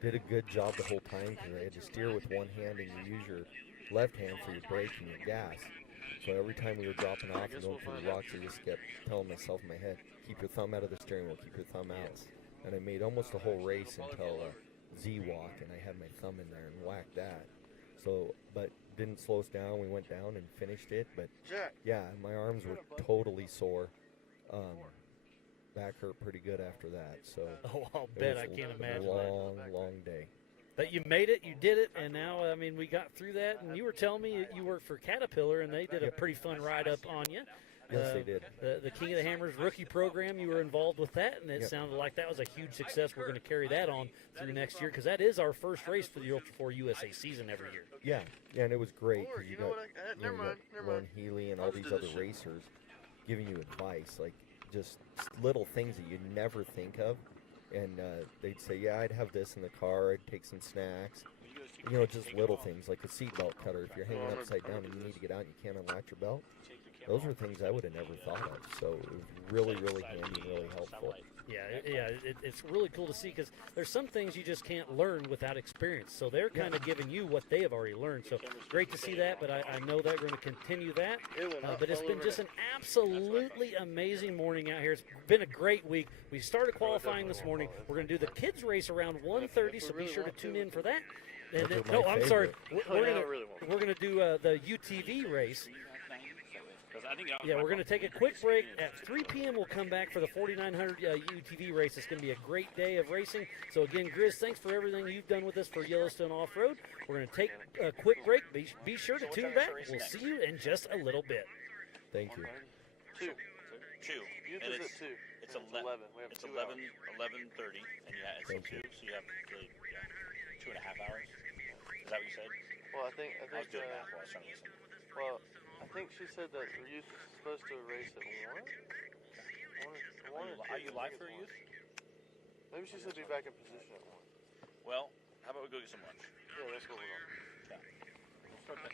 Did a good job the whole time because I had to steer with one hand and you use your left hand for your brake and your gas. So every time we were dropping off and going through the rocks, I just kept telling myself in my head, keep your thumb out of the steering wheel, keep your thumb out. And I made almost the whole race until Z-Walk, and I had my thumb in there and whacked that. So, but didn't slow us down. We went down and finished it. But, yeah, my arms were totally sore. back hurt pretty good after that. So Oh, I'll it bet. was I can't a imagine. long day. But you made it, you did it, and now, I mean, we got through that. And you were telling me you worked for Caterpillar, and they did a pretty fun ride up on you. Yes, they did. The King of the Hammers rookie program, you were involved with that, and it Yep. sounded like that was a huge success. We're going to carry that on through next year because that is our first race for the Ultra 4 USA season every year. Yeah, and it was great Or, because you you know got, what? you Never know, mind. you got Ron Healy and all I'll just these do other this shit. racers giving you advice, like just little things that you'd never think of. And they'd say, yeah, I'd have this in the car. I'd take some snacks. You know, just little things like a seatbelt cutter. If you're hanging upside down and you need to get out and you can't unlatch your belt, those are things I would have never thought of. So it was really, really handy and really helpful. It's really cool to see because there's some things you just can't learn without experience. So they're kind of giving you what they have already learned. So great to see that, but I know they're going to continue that. But it's been just an absolutely amazing morning out here. It's been a great week. We started qualifying this morning. We're going to do the kids race around 1:30, so be sure to tune in for that. And then, Those are my I'm sorry. favorite. We're gonna do the UTV race. Yeah, we're going to take a quick break. At 3 p.m., we'll come back for the 4900 UTV race. It's going to be a great day of racing. So, again, Grizz, thanks for everything you've done with us for Yellowstone Off-Road. We're going to take a quick break. Be sure to tune back. We'll see you in just a little bit. Thank you. Two. Youth And is it's- at 2. It's And 11. We have It's 2 11, hours. 11:30, and it's Thank 2, you. so you have really, 2.5 hours. Is that what you said? Well, I think, I was doing math while I was trying to listen. well, I think she said that the youth is supposed to race at 1. Are you live for youth? Maybe she said be back in position at 1. Well, how about we go get some lunch? Yeah, that's what we're on. Start that.